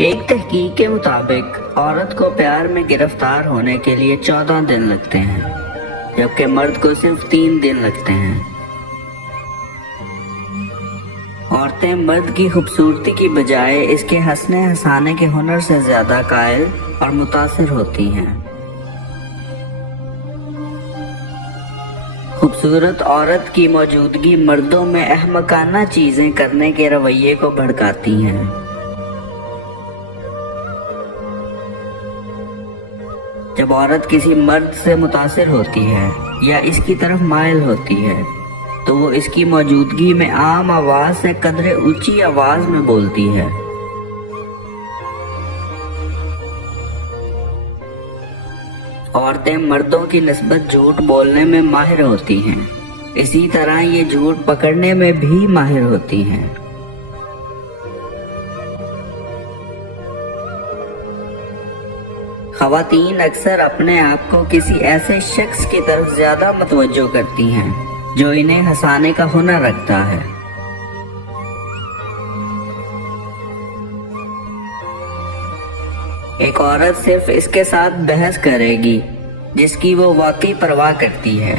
ایک تحقیق کے مطابق عورت کو پیار میں گرفتار ہونے کے لیے 14 دن لگتے ہیں، جبکہ مرد کو صرف 3 دن لگتے ہیں۔ عورتیں مرد کی خوبصورتی کی بجائے اس کے ہنسنے ہنسانے کے ہنر سے زیادہ قائل اور متاثر ہوتی ہیں۔ خوبصورت عورت کی موجودگی مردوں میں احمقانہ چیزیں کرنے کے رویے کو بھڑکاتی ہیں۔ جب عورت کسی مرد سے متاثر ہوتی ہے یا اس کی طرف مائل ہوتی ہے تو وہ اس کی موجودگی میں عام آواز سے قدرے اونچی آواز میں بولتی ہے۔ عورتیں مردوں کی نسبت جھوٹ بولنے میں ماہر ہوتی ہیں، اسی طرح یہ جھوٹ پکڑنے میں بھی ماہر ہوتی ہیں۔ خواتین اکثر اپنے آپ کو کسی ایسے شخص کی طرف زیادہ متوجہ کرتی ہیں جو انہیں ہنسانے کا ہنر رکھتا ہے۔ ایک عورت صرف اس کے ساتھ بحث کرے گی جس کی وہ واقعی پرواہ کرتی ہے۔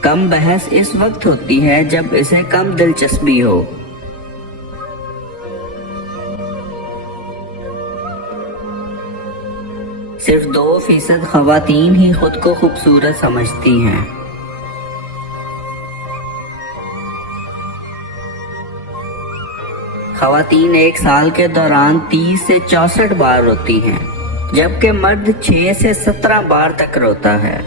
کم بحث اس وقت ہوتی ہے جب اسے کم دلچسپی ہو۔ صرف 2% خواتین ہی خود کو خوبصورت سمجھتی ہیں۔ خواتین ایک سال کے دوران 30 سے 64 بار روتی ہیں، جبکہ مرد 6 سے 17 بار تک روتا ہے۔